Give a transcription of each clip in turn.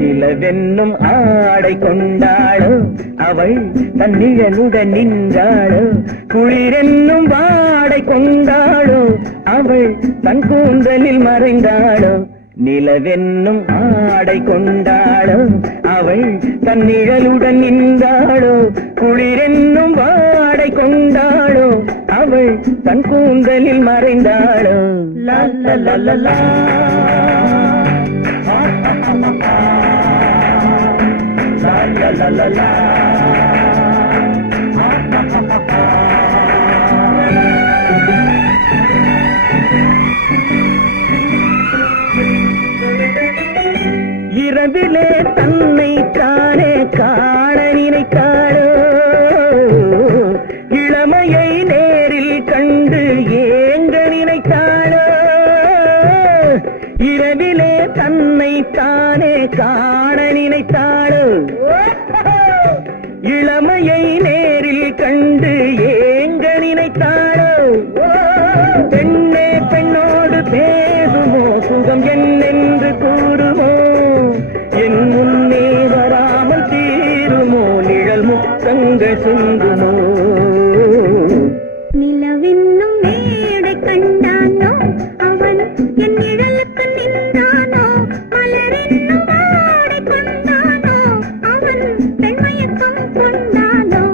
நிலவென்னும் ஆடை கொண்டாளோ அவள் தன் நிழலுடன் நின்றாளோ, குளிரென்னும் வாடை கொண்டாளோ அவள் தன் கூந்தலில் மறைந்தாளோ. நிலவென்னும் ஆடை கொண்டாளோ அவள் தன் நிழலுடன் நின்றாளோ, குளிரென்னும் வாடை கொண்டாளோ அவள் தன் கூந்தலில் மறைந்தாளோ. லா லா லா லா லா la la la la. இரவிலே தன்னை தானே காண நினைத்தாளோ, இளமையை நேரில் கண்டு ஏங்க நினைத்தாளோ. இரவிலே தன்னை தானே காண நினைத்தாளோ, இளமையை நேரில் கண்டு ஏங்க நினைத்தாளோ. பெண்ணே பெண்ணோடு பேசுமோ, சுகம் என்னென்று கூறுமோ, என் முன்னே வராமல் தீருமோ, நிழல் முத்தங்கள் சிந்துமோ. நிலவென்னும் மேடை கண்டானோ அவன் என் நிழலுக்கு நின்றானோ, மலரென்னும் வாடை கொண்டானோ அவன் பெண்மயக்கம் கொண்டானோ.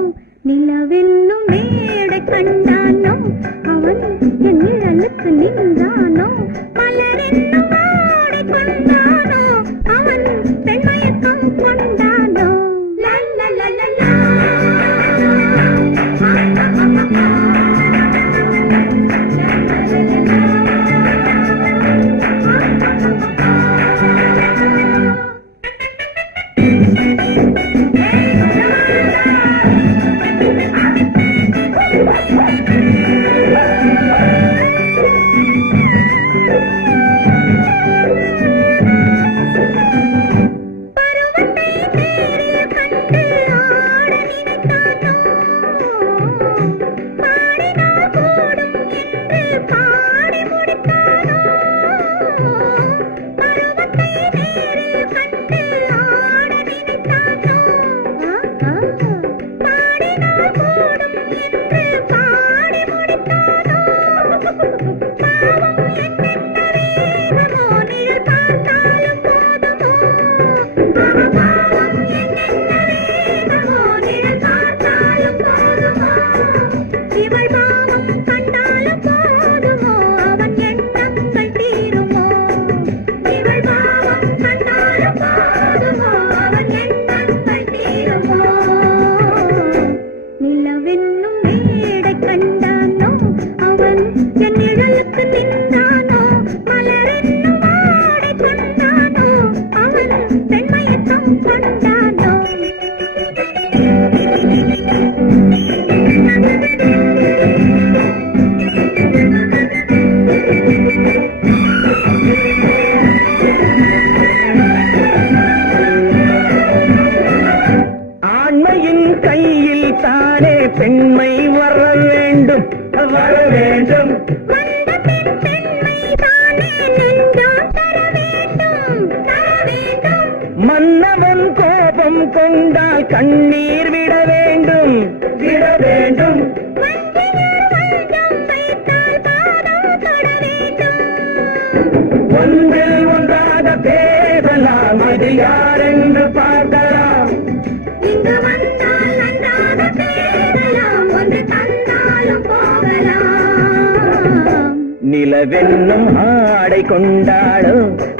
நிலவென்னும் மேடை கண்டானோ அவன் என் நிழலுக்கு நின்றானோ, மலரென்னும் வாடை கொண்டானோ அவன் பெண்மயக்கம் கொண்டானோ. லா லா லா லா லா. பெண்மை வர வேண்டும் வர வேண்டும், மன்னவன் கோபம் கொண்டால் கண்ணீர் விட வேண்டும் விட வேண்டும், ஒன்றில் ஒன்றாக பேசலாம், அது யார் என்று பார்க்கலாம். நிலவென்னும் ஆடை கொண்டாளோ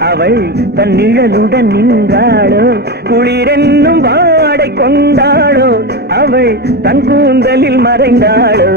அவள் தன் நிழலுடன் நின்றாளோ, குளிரென்னும் வாடை கொண்டாளோ அவள் தன் கூந்தலில் மறைந்தாளோ.